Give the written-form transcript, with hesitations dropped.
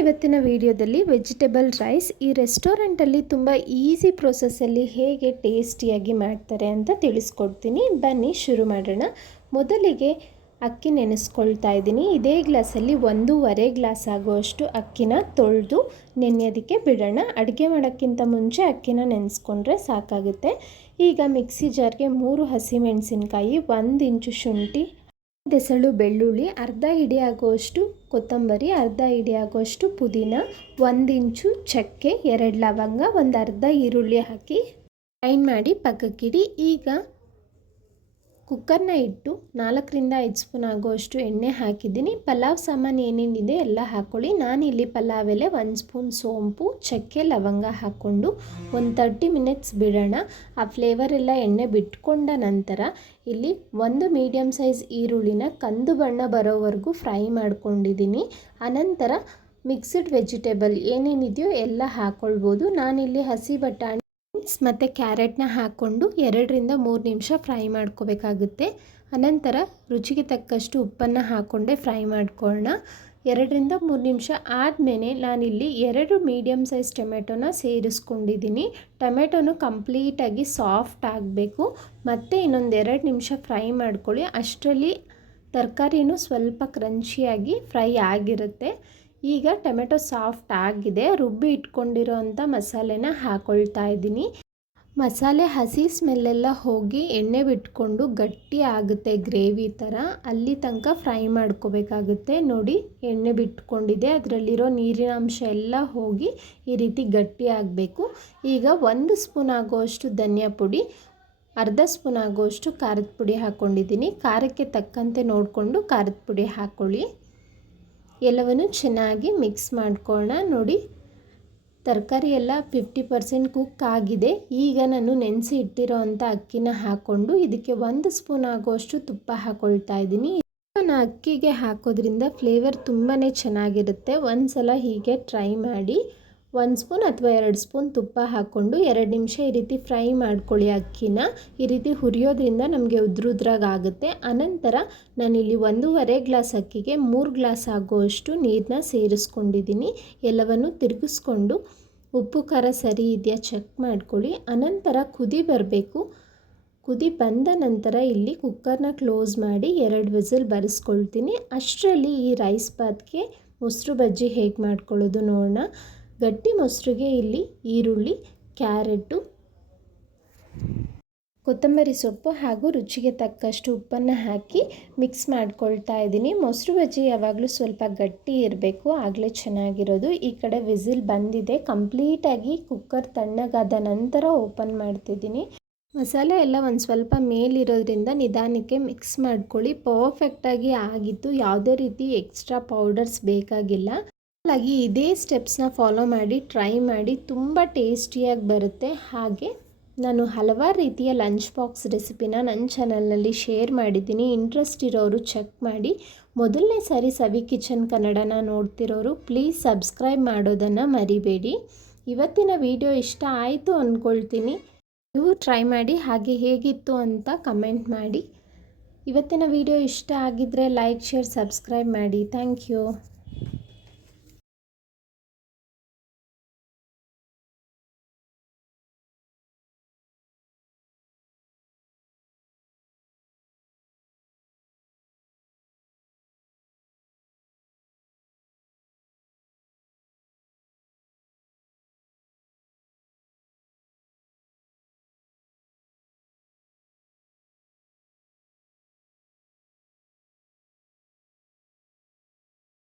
ಇವತ್ತಿನ ವಿಡಿಯೋದಲ್ಲಿ vegetable rice ಈ ರೆಸ್ಟೋರೆಂಟಲ್ಲಿ ತುಂಬ ಈಸಿ ಪ್ರೊಸೆಸ್ಸಲ್ಲಿ ಹೇಗೆ ಟೇಸ್ಟಿಯಾಗಿ ಮಾಡ್ತಾರೆ ಅಂತ ತಿಳಿಸ್ಕೊಡ್ತೀನಿ. ಬನ್ನಿ ಶುರು ಮಾಡೋಣ. ಮೊದಲಿಗೆ ಅಕ್ಕಿ ನೆನೆಸ್ಕೊಳ್ತಾ ಇದ್ದೀನಿ. ಇದೇ ಗ್ಲಾಸಲ್ಲಿ 1.5 ಗ್ಲಾಸ್ ಆಗುವಷ್ಟು ಅಕ್ಕಿನ ತೊಳೆದು ನೆನೆಯೋದಕ್ಕೆ ಬಿಡೋಣ. ಅಡುಗೆ ಮಾಡೋಕ್ಕಿಂತ ಮುಂಚೆ ಅಕ್ಕಿನ ನೆನೆಸ್ಕೊಂಡ್ರೆ ಸಾಕಾಗುತ್ತೆ. ಈಗ ಮಿಕ್ಸಿ ಜಾರ್ಗೆ 3 ಹಸಿಮೆಣಸಿನ್ಕಾಯಿ, 1 ಇಂಚು ಶುಂಠಿ, ದೆಸಳು ಬೆಳ್ಳುಳ್ಳಿ, ಅರ್ಧ ಹಿಡಿ ಆಗುವಷ್ಟು ಕೊತ್ತಂಬರಿ, ಅರ್ಧ ಹಿಡಿ ಆಗುವಷ್ಟು ಪುದೀನ, 1 ಇಂಚು ಚಕ್ಕೆ, 2 ಲವಂಗ, ಒಂದು ಅರ್ಧ ಈರುಳ್ಳಿ ಹಾಕಿ ಗ್ರೈಂಡ್ ಮಾಡಿ ಪಕ್ಕಕ್ಕಿಡಿ. ಈಗ ಕುಕ್ಕರ್ನ ಇಟ್ಟು 4ರಿಂದ 5 ಸ್ಪೂನ್ ಆಗುವಷ್ಟು ಎಣ್ಣೆ ಹಾಕಿದ್ದೀನಿ. ಪಲಾವ್ ಸಾಮಾನು ಏನೇನಿದೆ ಎಲ್ಲ ಹಾಕ್ಕೊಳ್ಳಿ. ನಾನಿಲ್ಲಿ ಪಲಾವ್ ಎಲೆ, 1 ಸ್ಪೂನ್ ಸೋಂಪು, ಚಕ್ಕೆ, ಲವಂಗ ಹಾಕ್ಕೊಂಡು ಒಂದು 30 ಮಿನಿಟ್ಸ್ ಬಿಡೋಣ. ಆ ಫ್ಲೇವರ್ ಎಲ್ಲ ಎಣ್ಣೆ ಬಿಟ್ಕೊಂಡ ನಂತರ ಇಲ್ಲಿ 1 ಮೀಡಿಯಮ್ ಸೈಜ್ ಈರುಳ್ಳಿನ ಕಂದು ಬಣ್ಣ ಬರೋವರೆಗೂ ಫ್ರೈ ಮಾಡ್ಕೊಂಡಿದ್ದೀನಿ. ಆನಂತರ ಮಿಕ್ಸ್ಡ್ ವೆಜಿಟೇಬಲ್ ಏನೇನಿದೆಯೋ ಎಲ್ಲ ಹಾಕ್ಕೊಳ್ಬೋದು. ನಾನಿಲ್ಲಿ ಹಸಿ ಬಟಾಣಿ ಮತ್ತು ಕ್ಯಾರೆಟ್ನ ಹಾಕ್ಕೊಂಡು 2ರಿಂದ 3 ನಿಮಿಷ ಫ್ರೈ ಮಾಡ್ಕೋಬೇಕಾಗುತ್ತೆ. ಅನಂತರ ರುಚಿಗೆ ತಕ್ಕಷ್ಟು ಉಪ್ಪನ್ನು ಹಾಕ್ಕೊಂಡೆ ಫ್ರೈ ಮಾಡ್ಕೊಳ್ಳೋಣ. 2ರಿಂದ 3 ನಿಮಿಷ ಆದಮೇಲೆ ನಾನಿಲ್ಲಿ 2 ಮೀಡಿಯಮ್ ಸೈಜ್ ಟೊಮೆಟೊನ ಸೇರಿಸ್ಕೊಂಡಿದ್ದೀನಿ. ಟೊಮೆಟೊನು ಕಂಪ್ಲೀಟಾಗಿ ಸಾಫ್ಟ್ ಆಗಬೇಕು. ಮತ್ತು ಇನ್ನೊಂದು 2 ನಿಮಿಷ ಫ್ರೈ ಮಾಡ್ಕೊಳ್ಳಿ. ಅಷ್ಟರಲ್ಲಿ ತರಕಾರಿನೂ ಸ್ವಲ್ಪ ಕ್ರಂಚಿಯಾಗಿ ಫ್ರೈ ಆಗಿರುತ್ತೆ. ಈಗ ಟೊಮೆಟೊ ಸಾಫ್ಟ್ ಆಗಿದೆ. ರುಬ್ಬಿ ಇಟ್ಕೊಂಡಿರೋ ಅಂಥ ಮಸಾಲೆನ ಹಾಕ್ಕೊಳ್ತಾ ಇದ್ದೀನಿ. ಮಸಾಲೆ ಹಸಿ ಸ್ಮೆಲ್ಲೆಲ್ಲ ಹೋಗಿ ಎಣ್ಣೆ ಬಿಟ್ಕೊಂಡು ಗಟ್ಟಿ ಆಗುತ್ತೆ, ಗ್ರೇವಿ ಥರ. ಅಲ್ಲಿ ತನಕ ಫ್ರೈ ಮಾಡ್ಕೋಬೇಕಾಗುತ್ತೆ. ನೋಡಿ, ಎಣ್ಣೆ ಬಿಟ್ಕೊಂಡಿದೆ, ಅದರಲ್ಲಿರೋ ನೀರಿನ ಅಂಶ ಎಲ್ಲ ಹೋಗಿ ಈ ರೀತಿ ಗಟ್ಟಿ ಆಗಬೇಕು. ಈಗ 1 ಸ್ಪೂನ್ ಆಗುವಷ್ಟು ಧನಿಯಾ ಪುಡಿ, ಅರ್ಧ ಸ್ಪೂನ್ ಆಗುವಷ್ಟು ಖಾರದ ಪುಡಿ ಹಾಕ್ಕೊಂಡಿದ್ದೀನಿ. ಖಾರಕ್ಕೆ ತಕ್ಕಂತೆ ನೋಡಿಕೊಂಡು ಖಾರದ ಪುಡಿ ಹಾಕ್ಕೊಳ್ಳಿ. ಎಲ್ಲವನ್ನು ಚೆನ್ನಾಗಿ ಮಿಕ್ಸ್ ಮಾಡ್ಕೊಳ್ಳೋಣ. ನೋಡಿ, ತರಕಾರಿ ಎಲ್ಲ 50% ಕುಕ್ ಆಗಿದೆ. ಈಗ ನಾನು ನೆನೆಸಿ ಇಟ್ಟಿರೋ ಅಂಥ ಅಕ್ಕಿನ ಹಾಕ್ಕೊಂಡು ಇದಕ್ಕೆ 1 ಸ್ಪೂನ್ ಆಗುವಷ್ಟು ತುಪ್ಪ ಹಾಕ್ಕೊಳ್ತಾ ಇದ್ದೀನಿ. ನಾನು ಅಕ್ಕಿಗೆ ಹಾಕೋದ್ರಿಂದ ಫ್ಲೇವರ್ ತುಂಬಾ ಚೆನ್ನಾಗಿರುತ್ತೆ. ಒಂದು ಸಲ ಹೀಗೆ ಟ್ರೈ ಮಾಡಿ. 1 ಸ್ಪೂನ್ ಅಥವಾ 2 ಸ್ಪೂನ್ ತುಪ್ಪ ಹಾಕ್ಕೊಂಡು 2 ನಿಮಿಷ ಈ ರೀತಿ ಫ್ರೈ ಮಾಡ್ಕೊಳ್ಳಿ. ಅಕ್ಕಿನ ಈ ರೀತಿ ಹುರಿಯೋದ್ರಿಂದ ನಮಗೆ ಉದ್ರಾಗುತ್ತೆ. ಅನಂತರ ನಾನಿಲ್ಲಿ 1.5 ಗ್ಲಾಸ್ ಅಕ್ಕಿಗೆ 3 ಗ್ಲಾಸ್ ಆಗುವಷ್ಟು ನೀರನ್ನ ಸೇರಿಸ್ಕೊಂಡಿದ್ದೀನಿ. ಎಲ್ಲವನ್ನು ತಿರುಗಿಸ್ಕೊಂಡು ಉಪ್ಪು ಖಾರ ಸರಿ ಇದೆಯಾ ಚೆಕ್ ಮಾಡ್ಕೊಳ್ಳಿ. ಅನಂತರ ಕುದಿ ಬರಬೇಕು. ಕುದಿ ಬಂದ ನಂತರ ಇಲ್ಲಿ ಕುಕ್ಕರ್ನ ಕ್ಲೋಸ್ ಮಾಡಿ 2 ವಿಸಿಲ್ ಬರೆಸ್ಕೊಳ್ತೀನಿ. ಅಷ್ಟರಲ್ಲಿ ಈ ರೈಸ್ ಬಾತ್ಗೆ ಮೊಸರು ಬಜ್ಜಿ ಹೇಗೆ ಮಾಡ್ಕೊಳ್ಳೋದು ನೋಡೋಣ. ಗಟ್ಟಿ ಮೊಸರಿಗೆ ಇಲ್ಲಿ ಈರುಳ್ಳಿ, ಕ್ಯಾರೆಟು, ಕೊತ್ತಂಬರಿ ಸೊಪ್ಪು ಹಾಗೂ ರುಚಿಗೆ ತಕ್ಕಷ್ಟು ಉಪ್ಪನ್ನು ಹಾಕಿ ಮಿಕ್ಸ್ ಮಾಡ್ಕೊಳ್ತಾ ಇದ್ದೀನಿ. ಮೊಸರು ಬಜ್ಜಿ ಯಾವಾಗಲೂ ಸ್ವಲ್ಪ ಗಟ್ಟಿ ಇರಬೇಕು, ಆಗಲೇ ಚೆನ್ನಾಗಿರೋದು. ಈ ಕಡೆ ವಿಸಿಲ್ ಬಂದಿದೆ. ಕಂಪ್ಲೀಟಾಗಿ ಕುಕ್ಕರ್ ತಣ್ಣಗಾದ ನಂತರ ಓಪನ್ ಮಾಡ್ತಿದ್ದೀನಿ. ಮಸಾಲೆ ಎಲ್ಲ ಒಂದು ಸ್ವಲ್ಪ ಮೇಲಿರೋದ್ರಿಂದ ನಿಧಾನಕ್ಕೆ ಮಿಕ್ಸ್ ಮಾಡ್ಕೊಳ್ಳಿ. ಪರ್ಫೆಕ್ಟಾಗಿ ಆಗಿತ್ತು. ಯಾವುದೇ ರೀತಿ ಎಕ್ಸ್ಟ್ರಾ ಪೌಡರ್ಸ್ ಬೇಕಾಗಿಲ್ಲ. ಹಾಗಾಗಿ ಇದೇ ಸ್ಟೆಪ್ಸ್ನ ಫಾಲೋ ಮಾಡಿ ಟ್ರೈ ಮಾಡಿ, ತುಂಬ ಟೇಸ್ಟಿಯಾಗಿ ಬರುತ್ತೆ. ಹಾಗೆ ನಾನು ಹಲವಾರು ರೀತಿಯ ಲಂಚ್ ಬಾಕ್ಸ್ ರೆಸಿಪಿನ ನನ್ನ ಚಾನಲ್ನಲ್ಲಿ ಶೇರ್ ಮಾಡಿದ್ದೀನಿ. ಇಂಟ್ರೆಸ್ಟ್ ಇರೋರು ಚೆಕ್ ಮಾಡಿ. ಮೊದಲನೇ ಸಾರಿ ಸವಿ ಕಿಚನ್ ಕನ್ನಡನ ನೋಡ್ತಿರೋರು ಪ್ಲೀಸ್ ಸಬ್ಸ್ಕ್ರೈಬ್ ಮಾಡೋದನ್ನು ಮರಿಬೇಡಿ. ಇವತ್ತಿನ ವಿಡಿಯೋ ಇಷ್ಟ ಆಯಿತು ಅಂದ್ಕೊಳ್ತೀನಿ. ನೀವು ಟ್ರೈ ಮಾಡಿ, ಹಾಗೆ ಹೇಗಿತ್ತು ಅಂತ ಕಮೆಂಟ್ ಮಾಡಿ. ಇವತ್ತಿನ ವಿಡಿಯೋ ಇಷ್ಟ ಆಗಿದ್ದರೆ ಲೈಕ್, ಶೇರ್, ಸಬ್ಸ್ಕ್ರೈಬ್ ಮಾಡಿ. Thank you.